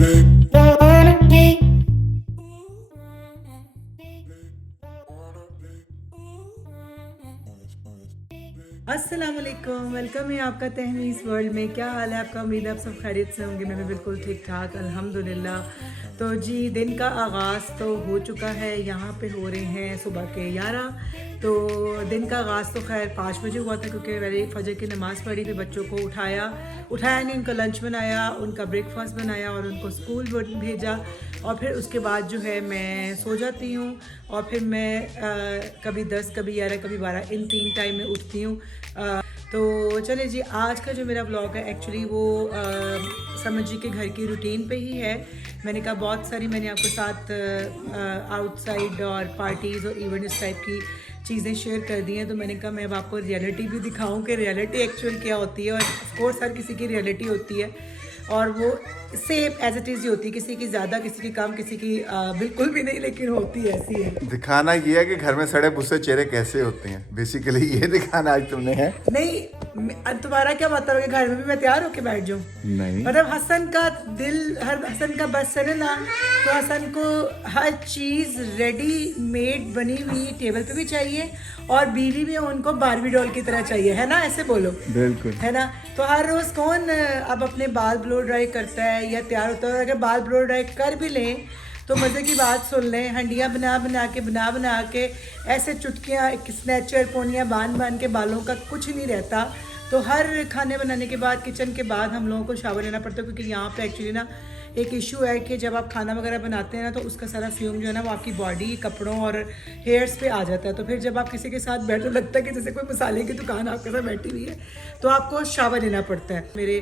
अस्सलाम वालेकुम, वेलकम है आपका तहमीज़ वर्ल्ड में। क्या हाल है आपका? उम्मीद है आप सब खैरियत से होंगे। मैं भी बिल्कुल ठीक ठाक अल्हम्दुलिल्लाह। तो जी, दिन का आगाज़ तो हो चुका है। यहाँ पे हो रहे हैं सुबह के 11। तो दिन का आगाज़ तो खैर 5 बजे हुआ था, क्योंकि मैंने फजर की नमाज़ पढ़ी, फिर बच्चों को उठाया नहीं, उनका लंच बनाया, उनका ब्रेकफास्ट बनाया और उनको स्कूल भेजा। और फिर उसके बाद जो है मैं सो जाती हूँ। और फिर मैं कभी 10, कभी 11, कभी 12, इन 3 टाइम में उठती हूँ। तो चले जी, आज का जो मेरा व्लॉग है एक्चुअली वो समझ जी के घर की रूटीन पे ही है। मैंने कहा बहुत सारी मैंने आपके साथ आउटसाइड और पार्टीज़ और इवेंट इस टाइप की चीज़ें शेयर कर दी हैं, तो मैंने कहा मैं अब आपको रियलिटी भी दिखाऊं कि रियलिटी एक्चुअल क्या होती है। और ऑफ कोर्स हर किसी की रियलिटी होती है और वो सेम एज इट इज़ ही होती है, किसी की ज़्यादा, किसी की कम, किसी की बिल्कुल भी नहीं, लेकिन होती ऐसी है। दिखाना ये है कि घर में सड़े भुस्से चेहरे कैसे होते हैं, बेसिकली ये दिखाना आज तुमने है। नहीं, तुम्हारा क्या मतलब है कि घर में भी मैं तैयार होके बैठ जाऊँ? नहीं, मतलब हसन का दिल, हर हसन का बस है ना, तो हसन को हर चीज़ रेडी मेड बनी हुई टेबल पे भी चाहिए और बीवी भी उनको बारबी डॉल की तरह चाहिए, है ना? ऐसे बोलो, बिल्कुल है ना? तो हर रोज़ कौन अब अपने बाल ब्लो ड्राई करता है या तैयार होता है? अगर बाल ब्लो ड्राई कर भी लें तो मज़े की बात सुन लें, हंडियाँ बना के ऐसे चुटकियाँ, स्नैचर, पोनियाँ बांध के बालों का कुछ नहीं रहता। तो हर खाने बनाने के बाद, किचन के बाद हम लोगों को शावर लेना पड़ता है, क्योंकि यहाँ पे एक्चुअली ना एक इशू है कि जब आप खाना वगैरह बनाते हैं ना, तो उसका सारा फ्यूम जो है ना वो आपकी बॉडी, कपड़ों और हेयर्स पे आ जाता है। तो फिर जब आप किसी के साथ बैठो, लगता है कि जैसे कोई मसाले की दुकान आपके साथ बैठी हुई है, तो आपको शावर लेना पड़ता है। मेरे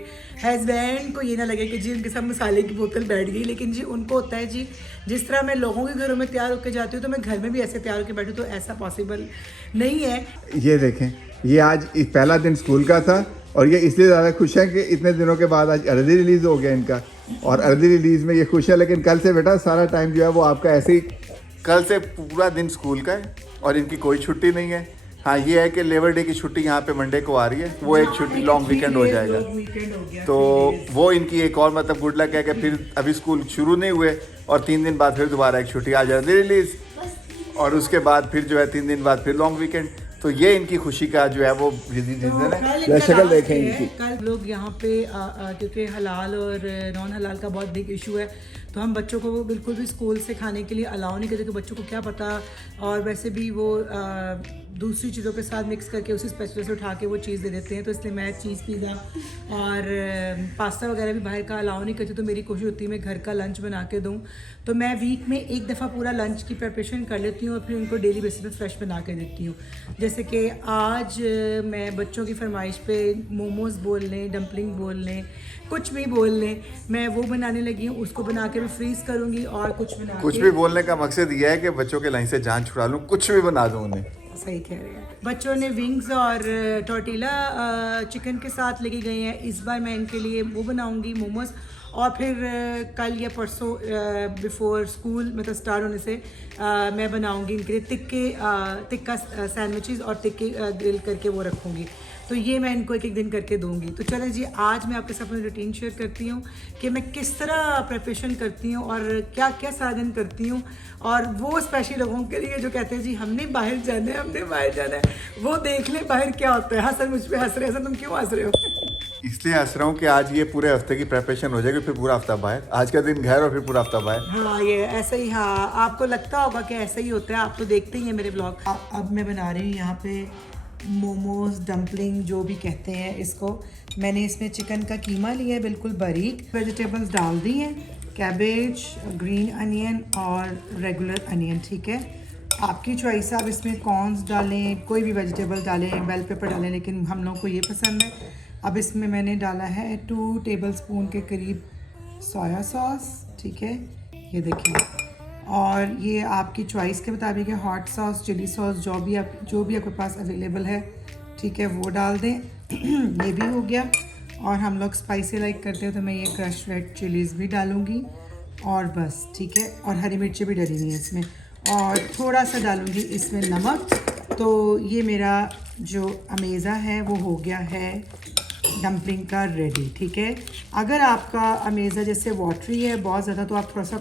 हस्बैंड को ये ना लगे कि जी उनके साथ मसाले की बोतल बैठ गई, लेकिन जी उनको होता है जी जिस तरह मैं लोगों के घरों में तैयार होकर जाती हूँ, तो मैं घर में भी ऐसे तैयार होकर बैठूँ, तो ऐसा पॉसिबल नहीं है। ये देखें, ये आज पहला दिन स्कूल का था और ये इसलिए ज़्यादा खुश है कि इतने दिनों के बाद आज अर्ली रिलीज़ हो गया इनका, और अर्ली रिलीज़ में ये खुश है। लेकिन कल से बेटा सारा टाइम जो है वो आपका ऐसे ही, कल से पूरा दिन स्कूल का है और इनकी कोई छुट्टी नहीं है। हाँ, ये है कि लेबर डे की छुट्टी यहाँ पे मंडे को आ रही है, वो एक छुट्टी लॉन्ग वीकेंड हो जाएगा। तो वो इनकी एक और मतलब गुड लक है कि फिर अभी स्कूल शुरू नहीं हुए और 3 दिन बाद फिर दोबारा एक छुट्टी, आज अर्ली रिलीज़, और उसके बाद फिर जो है 3 दिन बाद फिर लॉन्ग वीकेंड। तो ये इनकी खुशी का जो है वो रीजन है। शक्ल देखें इनकी। कल लोग यहाँ पे क्योंकि हलाल और नॉन हलाल का बहुत बिग इशू है, तो हम बच्चों को वो बिल्कुल भी स्कूल से खाने के लिए अलाउ नहीं करते, कि बच्चों को क्या पता। और वैसे भी वो दूसरी चीज़ों के साथ मिक्स करके उसी स्पेशल से उठा के वो चीज़ दे देते हैं। तो इसलिए मैं चीज़ पिज़्ज़ा और पास्ता वगैरह भी बाहर का अलाउ नहीं करती। तो मेरी कोशिश होती है मैं घर का लंच बना के दूँ। तो मैं वीक में एक दफ़ा पूरा लंच की प्रिपरेशन कर लेती हूँ और फिर उनको डेली बेसिस पे फ्रेश बना के देती हूँ। जैसे कि आज मैं बच्चों की फरमाइश पे मोमोज़ बोल लें, डम्पलिंग बोल लें, कुछ भी बोल लें, मैं वो बनाने लगी हूँ। उसको बना के मैं फ्रीज़ करूँगी और कुछ भी बोलने का मकसद ये है कि बच्चों के लाइन से जान छुड़ा लूँ, कुछ भी बना दूँ उन्हें। सही कह रहे हैं। बच्चों ने विंग्स और टोर्टिला चिकन के साथ लेके गए हैं। इस बार मैं इनके लिए वो बनाऊंगी मोमोज़, और फिर कल या परसों बिफोर स्कूल मतलब स्टार्ट होने से मैं बनाऊंगी इनके लिए तिक्का सैंडविचेस और तिक्के ग्रिल करके वो रखूंगी। तो ये मैं इनको एक एक दिन करके दूंगी। तो चलें जी, आज मैं आपके साथ अपनी रूटीन शेयर करती हूँ कि मैं किस तरह प्रिपरेशन करती हूँ और क्या क्या सारा दिन करती हूँ। और वो स्पेशली लोगों के लिए जो कहते हैं जी हमने बाहर जाना है, वो देख लें बाहर क्या होता है। हसन मुझ पर हंस रहे, हसन तुम क्यों हंस रहे हो? इसलिए हंस रहा हूँ कि आज ये पूरे हफ्ते की प्रिपरेशन हो जाएगी, फिर पूरा हफ्ता बाहर, आज का दिन घर और फिर पूरा हफ्ता बाहर। हाँ, ये ऐसा ही, हाँ आपको लगता होगा कि ऐसा ही होता है, आप तो देखते ही हैं मेरे ब्लॉग। अब मैं बना रही हूँ यहाँ पे मोमोज, डम्पलिंग जो भी कहते हैं इसको। मैंने इसमें चिकन का कीमा लिया है, बिल्कुल बारीक वेजिटेबल्स डाल दी हैं, कैबेज, ग्रीन अनियन और रेगुलर अनियन, ठीक है। आपकी चॉइस, आप इसमें कॉर्न्स डालें, कोई भी वेजिटेबल डालें, बेल पेपर डालें, लेकिन हम लोग को ये पसंद है। अब इसमें मैंने डाला है 2 टेबलस्पून के करीब सोया सॉस, ठीक है, ये देखें। और ये आपकी चॉइस के मुताबिक है, हॉट सॉस, चिली सॉस, जो भी आपके पास अवेलेबल है, ठीक है, वो डाल दें। ये भी हो गया। और हम लोग स्पाइसी लाइक करते हैं, तो मैं ये क्रश रेड चिलीज़ भी डालूँगी और बस, ठीक है। और हरी मिर्ची भी डली हुई है इसमें, और थोड़ा सा डालूँगी इसमें नमक। तो ये मेरा जो अमेज़ा है वो हो गया है डम्पलिंग का रेडी। ठीक है, अगर आपका अमेज़ा जैसे वाटरी है बहुत ज़्यादा तो आप थोड़ा सा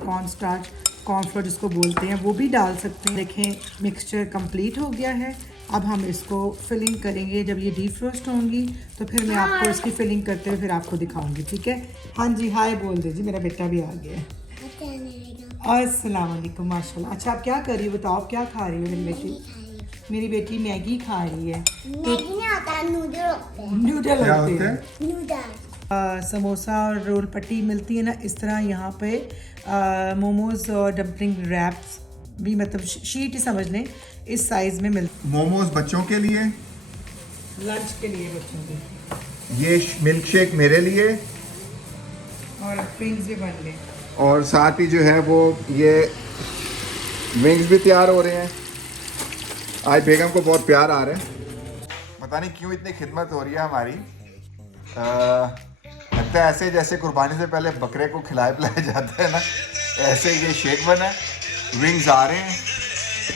कॉर्नफ्लोर जिसको बोलते हैं वो भी डाल सकते हैं। देखें मिक्सचर कंप्लीट हो गया है। अब हम इसको फिलिंग करेंगे। जब ये डीफ्रोस्ट होंगी तो फिर मैं आपको इसकी फिलिंग करते हुए फिर आपको दिखाऊंगी। ठीक है, हाँ जी हाय बोल दीजिए, मेरा बेटा भी आ गया है। अस्सलाम वालेकुम माशाल्लाह। अच्छा आप क्या कर रही हो बताओ, आप क्या खा रही हो मेरी बेटी? मेरी बेटी मैगी खा रही है। मैगी नहीं आता, नूडल होते हैं। नूडल क्या होते होते हैं। हैं? नूडल। समोसा और रोल पट्टी मिलती है ना, इस तरह यहाँ पे मोमोज और डम्पलिंग रैप्स भी, मतलब शीट ही समझ लें, इस साइज़ में मिलती मोमोज बच्चों के लिए, है लंच के लिए बच्चों के, ये मिल्क शेक मेरे लिए, और विंग्स भी बन गए। और साथ ही जो है वो ये विंग्स भी तैयार हो रहे हैं। आज बेगम को बहुत प्यार आ रहा है, पता नहीं क्यों इतनी खिदमत हो रही है हमारी। लगता है ऐसे जैसे कुर्बानी से पहले बकरे को खिलाए पिलाया जाता है ना, ऐसे ये शेक बना है, विंग्स आ रहे हैं।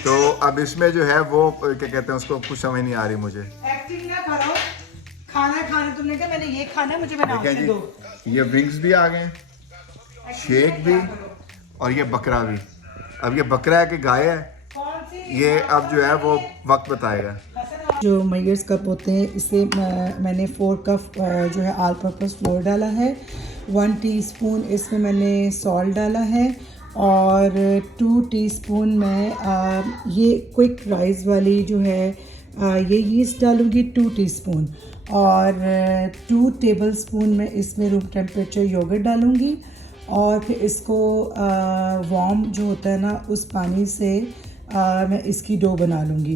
तो अब इसमें जो है वो क्या कहते हैं उसको, कुछ समझ नहीं आ रही मुझे। एक्टिंग ना करो, खाना तुमने कहा मैंने ये खाना, मुझे बना ठीक है के जी, दो। ये विंग्स भी आ गए, शेक भी, और ये बकरा भी। अब ये बकरा है कि गाय है, ये अब जो है वो वक्त बताएगा। जो मैयर्स कप होते हैं इसे मैंने 4 कप जो है ऑल पर्पस फ्लोर डाला है। 1 टीस्पून इसमें मैंने सॉल्ट डाला है, और 2 टीस्पून मैं ये क्विक राइस वाली जो है ये यीस्ट डालूँगी 2 टीस्पून, और 2 टेबलस्पून मैं इसमें रूम टेम्परेचर योगर्ट डालूँगी, और फिर इसको वार्म जो होता है ना उस पानी से मैं इसकी डो बना लूँगी।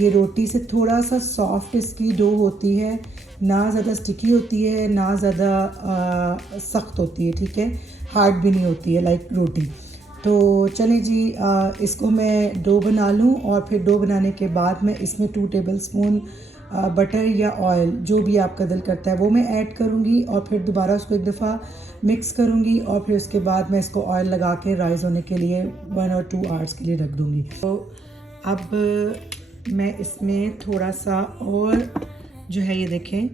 ये रोटी से थोड़ा सा सॉफ्ट इसकी डो होती है, ना ज़्यादा स्टिकी होती है ना ज़्यादा सख्त होती है। ठीक है, हार्ड भी नहीं होती है लाइक रोटी। तो चलिए जी, इसको मैं डो बना लूँ, और फिर डो बनाने के बाद मैं इसमें 2 टेबलस्पून बटर या ऑयल जो भी आपका दिल करता है वो मैं ऐड करूँगी, और फिर दोबारा उसको एक दफ़ा मिक्स करूँगी, और फिर उसके बाद मैं इसको ऑयल लगा के राइस होने के लिए 1 और 2 आवर्स के लिए रख दूँगी। तो अब मैं इसमें थोड़ा सा और जो है ये देखें,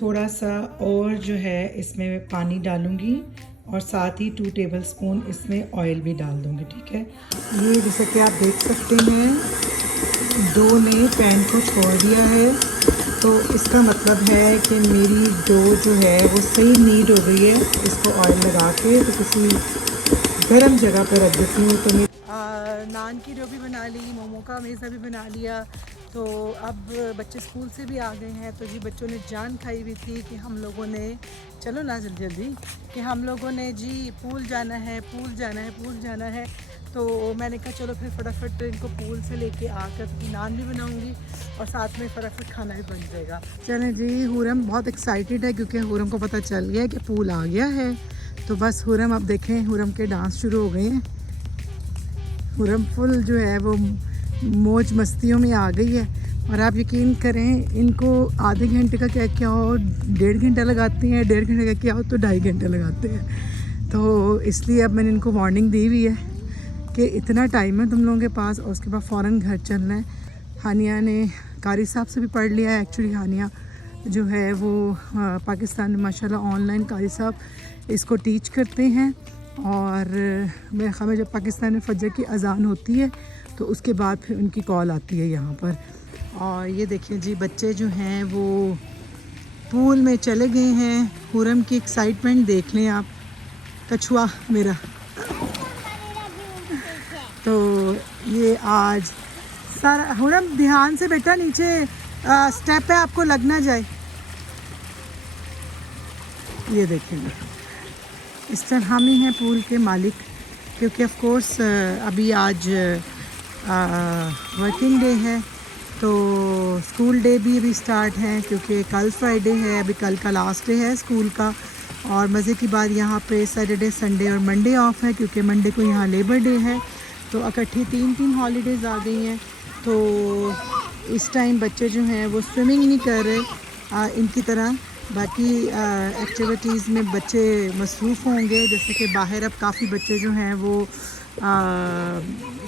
थोड़ा सा और जो है इसमें पानी डालूँगी, और साथ ही 2 टेबलस्पून इसमें ऑयल भी डाल दूँगी। ठीक है, ये जैसे कि आप देख सकते हैं डो ने पैन को छोड़ दिया है, तो इसका मतलब है कि मेरी डो जो है वो सही नीड हो गई है। इसको ऑयल लगा के तो किसी गर्म जगह पर रख देती हूँ। तो मैं नान की डो भी बना ली, मोमो का मेज़ा भी बना लिया। तो अब बच्चे स्कूल से भी आ गए हैं, तो जी बच्चों ने जान खाई हुई थी कि हम लोगों ने, चलो ना जल्दी जल्दी, कि हम लोगों ने जी पूल जाना है, पूल जाना है, पूल जाना है। तो मैंने कहा चलो फिर फटाफट इनको पूल से लेके आकर तो नान भी बनाऊंगी, और साथ में फटाफट खाना भी बन जाएगा। चलें जी, हुरम बहुत एक्साइटेड है क्योंकि हुरम को पता चल गया कि पूल आ गया है। तो बस हुरम, अब देखें हुरम के डांस शुरू हो गए हैं। हुरम फुल जो है वो मौज मस्तियों में आ गई है, और आप यकीन करें इनको आधे घंटे का क्या क्या हो 1.5 घंटा लगाते हैं, 1.5 घंटे का क्या हो तो 2.5 घंटे लगाते हैं। तो इसलिए अब मैंने इनको वार्निंग दी हुई है कि इतना टाइम है तुम लोगों के पास, और उसके बाद फ़ौरन घर चलना है। हानिया ने कारी साहब से भी पढ़ लिया है। एक्चुअली हानिया जो है वो पाकिस्तान में माशाल्लाह ऑनलाइन कारी साहब इसको टीच करते हैं, और मेरे ख्याल में जब पाकिस्तान में फजर की अज़ान होती है तो उसके बाद फिर उनकी कॉल आती है यहाँ पर। और ये देखिए जी बच्चे जो हैं वो पूल में चले गए हैं। हुरम की एक्साइटमेंट देख लें आप, कछुआ मेरा। तो ये आज सारा, हुरम ध्यान से बेटा, नीचे स्टेप है आपको लग ना जाए। ये देखेंगे इस तरह हम ही हैं पूल के मालिक, क्योंकि ऑफ कोर्स अभी आज वर्किंग डे है, तो स्कूल डे भी अभी स्टार्ट है, क्योंकि कल फ्राइडे है, अभी कल का लास्ट डे है स्कूल का। और मज़े की बात यहाँ पे सैटरडे संडे और मंडे ऑफ है, क्योंकि मंडे को यहाँ लेबर डे है। तो इकट्ठी 3 हॉलीडेज़ आ गई हैं। तो इस टाइम बच्चे जो हैं वो स्विमिंग नहीं कर रहे इनकी तरह, बाकी एक्टिविटीज़ में बच्चे मसरूफ़ होंगे। जैसे कि बाहर अब काफ़ी बच्चे जो हैं वो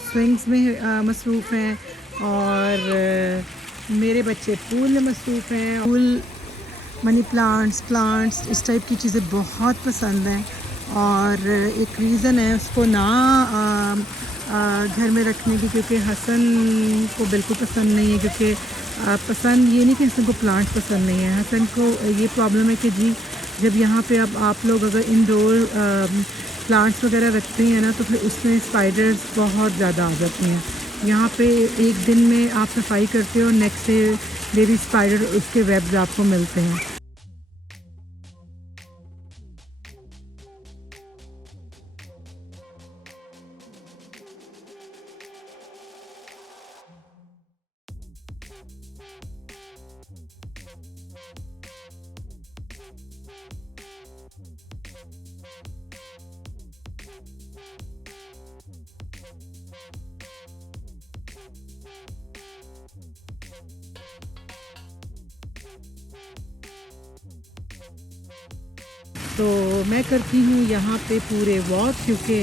स्विंग्स में मसरूफ़ हैं, और मेरे बच्चे पूल में मसरूफ़ हैं। पूल मनी प्लांट्स इस टाइप की चीज़ें बहुत पसंद हैं। और एक रीज़न है उसको ना घर में रखने की, क्योंकि हसन को बिल्कुल पसंद नहीं है। क्योंकि पसंद ये नहीं कि हसन को प्लांट्स पसंद नहीं है, हसन को ये प्रॉब्लम है कि जी जब यहाँ पे अब आप लोग अगर इंडोर प्लांट्स वगैरह रखते हैं ना, तो फिर उसमें स्पाइडर्स बहुत ज़्यादा आ जाती हैं। यहाँ पे एक दिन में आप सफाई करते हो और नेक्स्ट डे बेबी स्पाइडर उसके वेब्स आपको मिलते हैं। तो मैं करती हूँ यहाँ पे पूरे वॉक, क्योंकि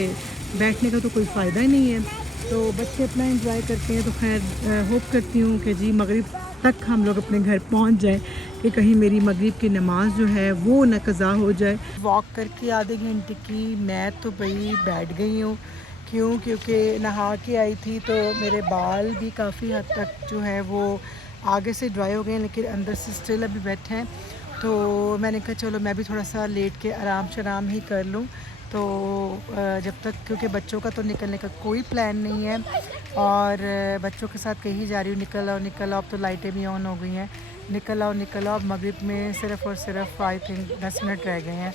बैठने का तो कोई फ़ायदा ही नहीं है। तो बच्चे अपना एंजॉय करते हैं। तो खैर होप करती हूँ कि जी मगरिब तक हम लोग अपने घर पहुँच जाए, कि कहीं मेरी मगरिब की नमाज़ जो है वो न कज़ा हो जाए। वॉक करके आधे घंटे की मैं तो भाई बैठ गई हूँ। क्यों? क्योंकि नहा के आई थी तो मेरे बाल भी काफ़ी हद तक जो है वो आगे से ड्राई हो गए हैं, लेकिन अंदर से स्टिल अभी वेट हैं। तो मैंने कहा चलो मैं भी थोड़ा सा लेट के आराम ही कर लूँ। तो जब तक, क्योंकि बच्चों का तो निकलने का कोई प्लान नहीं है, और बच्चों के साथ कहीं जा रही हूँ, निकल आओ। अब तो लाइटें भी ऑन हो गई हैं, निकल आओ। अब मगरिब में सिर्फ़ और सिर्फ आई थिंक 10 मिनट रह गए हैं।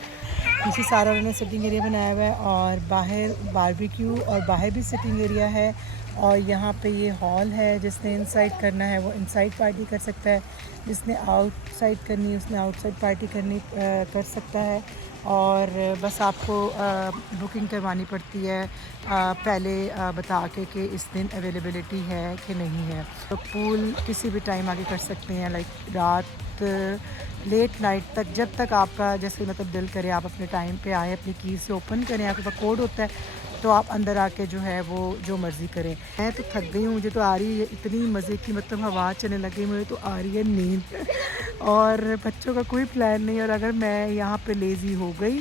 पीछे सारा उन्होंने सिटिंग एरिया बनाया हुआ है, और बाहर बारबेक्यू और बाहर भी सिटिंग एरिया है। और यहाँ पे ये हॉल है, जिसने इनसाइड करना है वो इनसाइड पार्टी कर सकता है, जिसने आउटसाइड करनी है उसने आउटसाइड पार्टी कर सकता है। और बस आपको बुकिंग करवानी पड़ती है पहले बता के कि इस दिन अवेलेबिलिटी है कि नहीं है। तो पूल किसी भी टाइम आगे कर सकते हैं, लाइक रात लेट नाइट तक, जब तक आपका जैसे मतलब दिल करे आप अपने टाइम पे आए, अपनी की से ओपन करें। आपके पास कोड होता है तो आप अंदर आके जो है वो जो मर्ज़ी करें। मैं तो थक गई हूँ, मुझे तो आ रही है इतनी मज़े की मतलब हवा चलने लगी, मुझे तो आ रही है नींद। और बच्चों का कोई प्लान नहीं, और अगर मैं यहाँ पे लेज़ी हो गई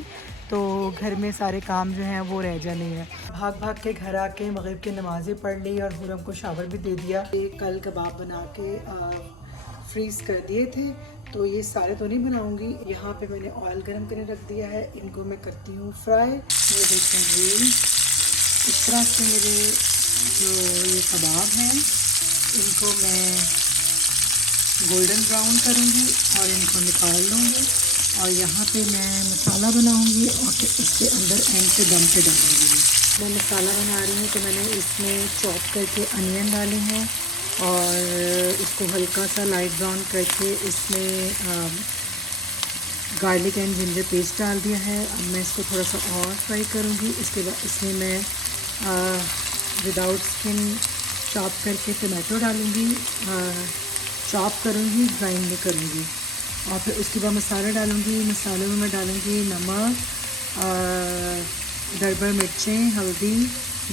तो घर में सारे काम जो हैं वो रह जाने हैं। भाग के घर आके मगरिब की नमाज़ें पढ़ ली और हुरम को शावर भी दे दिया। कल कबाब बना के फ्रीज़ कर दिए थे, तो ये सारे तो नहीं बनाऊंगी। यहाँ पे मैंने ऑयल गरम करने रख दिया है, इनको मैं करती हूँ फ्राई। ये देखें ग्रीन, इस तरह से मेरे जो ये कबाब हैं इनको मैं गोल्डन ब्राउन करूँगी और इनको निकाल लूँगी। और यहाँ पे मैं मसाला बनाऊँगी और फिर इसके अंदर एंड पे दम पे डालूँगी। मैं मसाला बना रही हूँ तो मैंने इसमें चॉप करके अनियन डाले हैं और इसको हल्का सा लाइट ब्राउन करके इसमें गार्लिक एंड जिंजर पेस्ट डाल दिया है। अब मैं इसको थोड़ा सा और फ्राई करूँगी। इसके बाद इसमें मैं विदाउट स्किन चॉप करके टमाटो डालूँगी, चॉप करूँगी, ग्राइंड नहीं करूँगी। और फिर उसके बाद मसाला डालूँगी। मसाले में मैं डालूँगी नमक, दरबर मिर्चें, हल्दी,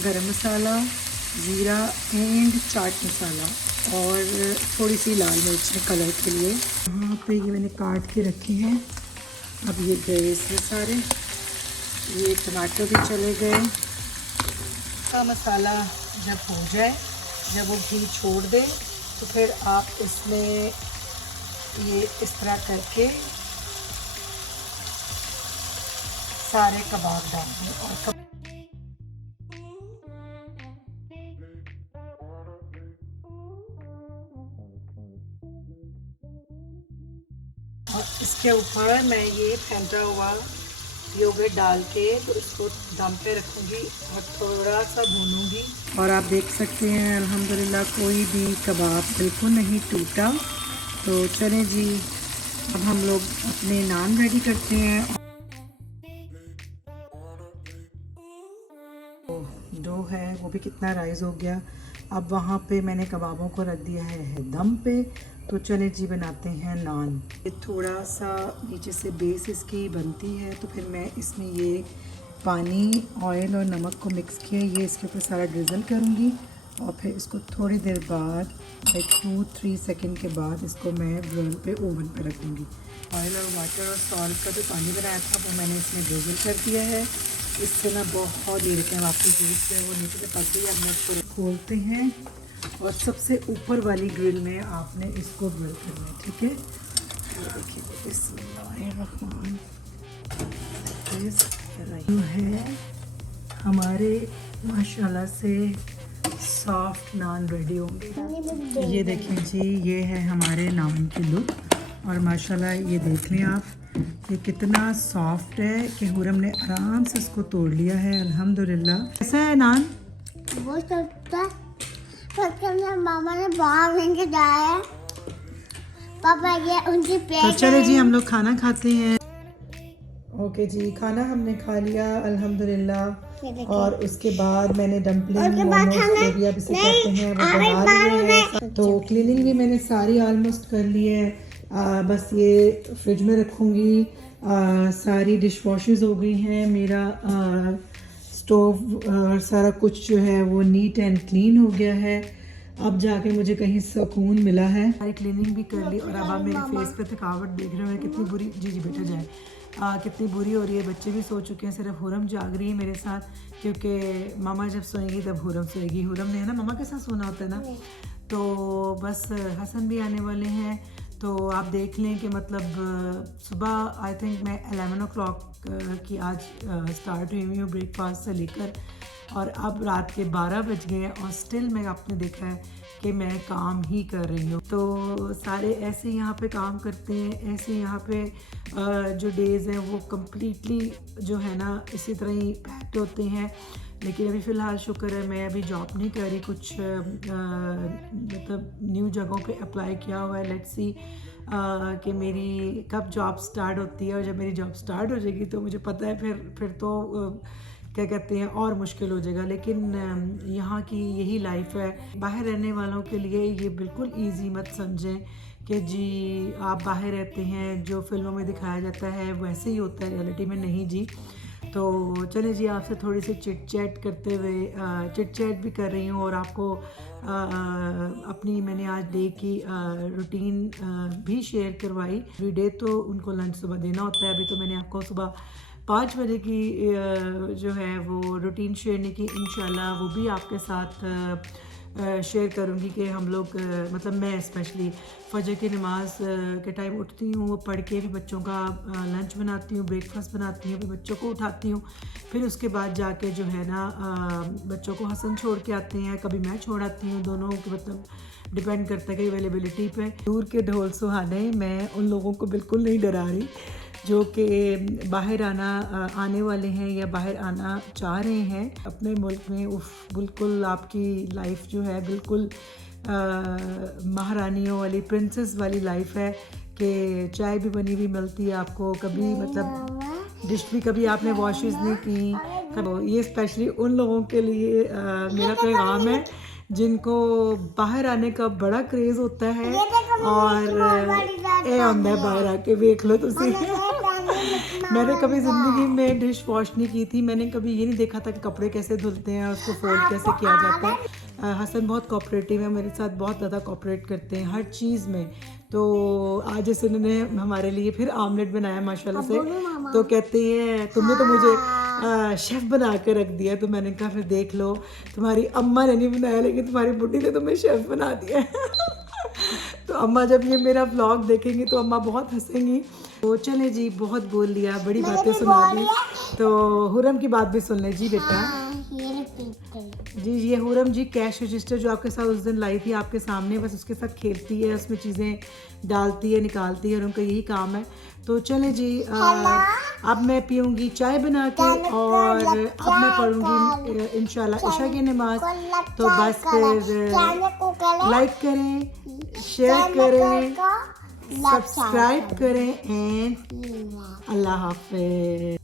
गरम मसाला, ज़ीरा एंड चाट मसाला और थोड़ी सी लाल मिर्च कलर के लिए। यहाँ पे ये मैंने काट के रखे हैं। अब ये गए इसमें सारे, ये टमाटर भी चले गए। का मसाला जब हो जाए, जब वो घी छोड़ दे, तो फिर आप इसमें ये इस तरह करके सारे कबाब डाल दें। और इसके ऊपर मैं ये फेंटा हुआ योगर्ट डाल के तो इसको दम पे रखूँगी और थोड़ा सा भूनूँगी। और आप देख सकते हैं अल्हम्दुलिल्लाह कोई भी कबाब बिल्कुल नहीं टूटा। तो चलें जी, अब हम लोग अपने नान रेडी करते हैं। डो है वो भी कितना राइज़ हो गया। अब वहाँ पे मैंने कबाबों को रख दिया है दम पे। तो चले जी बनाते हैं नान। ये थोड़ा सा नीचे से बेस इसकी बनती है, तो फिर मैं इसमें ये पानी, ऑयल और नमक को मिक्स किया ये इसके ऊपर सारा ड्रिज़ल करूँगी और फिर इसको थोड़ी देर बाद लाइक 2-3 सेकंड के बाद इसको मैं ग्रिल पे ओवन पे रखूँगी। ऑयल और वाटर और सॉल्ट का जो पानी बनाया था वो मैंने इसमें ड्रिजल कर दिया है। इससे ना बहुत देर के आपकी जूस है वो नीचे से पक गई। अब मैं इसको खोलते हैं और सबसे ऊपर वाली ग्रिल में आपने इसको ग्रिल करना है, ठीक है। ये देखिए बिस्मिल्लाहिर्रहमान जो है हमारे माशाल्लाह से सॉफ्ट नान रेडी होंगे। ये देखें जी, ये है हमारे नान की लुक और माशाल्लाह ये देख लें आप ये कितना सॉफ्ट है कि हुरम ने आराम से इसको तोड़ लिया है अल्हम्दुलिल्लाह। कैसा है नान? वो सकता मामा ने बाहर लेके जाया है। पापा ये उनकी तो प्लेट चले जी हम लोग खाना खाते हैं। ओके जी, खाना हमने खा लिया अल्हम्दुलिल्लाह। और उसके बाद मैंने डम्पलिंग मोमोज जो भी आप इसे कहते हैं वो बना लिए हैं। तो क्लीनिंग भी मैंने सारी ऑलमोस्ट कर ली है। बस ये फ्रिज में रखूँगी। सारी डिश वॉशेस हो गई हैं। मेरा स्टोव सारा कुछ जो है वो नीट एंड क्लीन हो गया है। अब जाके मुझे कहीं सुकून मिला है। सारी क्लीनिंग भी कर ली और अब आप मेरे फेस पे थकावट देख रहे हो कितनी बुरी। जी जी बेटा जाए। कितनी बुरी हो रही है। बच्चे भी सो चुके हैं, सिर्फ हुरम जाग रही है मेरे साथ क्योंकि मामा जब सोएंगी तब हुरम सोएगी। हुरम ने है ना मामा के साथ सोना होता है ना। तो बस हसन भी आने वाले हैं। तो आप देख लें कि मतलब सुबह आई थिंक मैं 11 o'clock की आज स्टार्ट हुई हूँ ब्रेकफास्ट से लेकर और अब रात के 12 बज गए हैं और स्टिल मैं आपने देखा है कि मैं काम ही कर रही हूँ। तो सारे ऐसे यहाँ पे काम करते हैं, ऐसे यहाँ पे जो डेज़ हैं वो कम्प्लीटली जो है ना इसी तरह ही पैक्ड होते हैं। लेकिन अभी फ़िलहाल शुक्र है मैं अभी जॉब नहीं कर रही, कुछ मतलब न्यू जगहों पे अप्लाई किया हुआ है। लेट्स सी कि मेरी कब जॉब स्टार्ट होती है और जब मेरी जॉब स्टार्ट हो जाएगी तो मुझे पता है फिर तो क्या कहते हैं और मुश्किल हो जाएगा। लेकिन यहाँ की यही लाइफ है। बाहर रहने वालों के लिए ये बिल्कुल ईजी मत समझें कि जी आप बाहर रहते हैं, जो फिल्मों में दिखाया जाता है वैसे ही होता है, रियलिटी में नहीं जी। तो चले जी आपसे थोड़ी सी चिट चैट करते हुए चिट चैट भी कर रही हूँ और आपको अपनी मैंने आज डे की रूटीन भी शेयर करवाई। एवरी डे तो उनको लंच सुबह देना होता है। अभी तो मैंने आपको सुबह 5 बजे की जो है वो रूटीन शेयर नहीं की। इंशाल्लाह वो भी आपके साथ शेयर करूँगी कि हम लोग मतलब मैं स्पेशली फजर की नमाज के टाइम उठती हूँ, वो पढ़ के भी बच्चों का लंच बनाती हूँ, ब्रेकफास्ट बनाती हूँ, फिर बच्चों को उठाती हूँ, फिर उसके बाद जाके जो है ना बच्चों को हसन छोड़ के आते हैं, कभी मैं छोड़ आती हूँ, दोनों के मतलब डिपेंड करता है कि अवेलेबिलिटी पे। दूर के ढोल सुहाने मैं उन लोगों को बिल्कुल नहीं डरा रही जो कि बाहर आने वाले हैं या बाहर आना चाह रहे हैं अपने मुल्क में। उफ बिल्कुल आपकी लाइफ जो है बिल्कुल महारानियों वाली प्रिंसेस वाली लाइफ है कि चाय भी बनी हुई मिलती है आपको, कभी मतलब डिश भी कभी आपने वॉशेस नहीं की कभी। ये स्पेशली उन लोगों के लिए मेरा पैगाम है जिनको बाहर आने का बड़ा क्रेज़ होता है और ए आंदा है बाहर आके देख लो तुसी। मैंने कभी ज़िंदगी में डिश वॉश नहीं की थी। मैंने कभी ये नहीं देखा था कि कपड़े कैसे धुलते हैं, उसको फोल्ड कैसे किया जाता है। हसन बहुत कोऑपरेटिव है, मेरे साथ बहुत ज़्यादा कोऑपरेट करते हैं हर चीज़ में। तो आज जैसे उन्होंने हमारे लिए फिर आमलेट बनाया माशाल्लाह से, तो कहते हैं तुमने तो मुझे शेफ़ बना के रख दिया। तो मैंने कहा फिर देख लो तुम्हारी अम्मा ने नहीं बनाया लेकिन तुम्हारी बुढ़ी ने तुम्हें शेफ़ बना दिया। तो अम्मा जब ये मेरा व्लॉग देखेंगी तो अम्मा बहुत हंसेंगी। तो चले जी बहुत बोल लिया, बड़ी बातें सुना दी, तो हुरम की बात भी सुन ले जी बेटा। जी ये हुरम जी कैश रजिस्टर जो आपके साथ उस दिन लाई थी आपके सामने, बस उसके साथ खेलती है, उसमें चीज़ें डालती है निकालती है और उनका यही काम है। तो चले जी अब मैं पीऊँगी चाय बना के और अब मैं पढ़ूँगी इंशाल्लाह इशा की नमाज। तो बस फिर लाइक करें, शेयर करें, सब्सक्राइब करें एंड अल्लाह हाफिज़।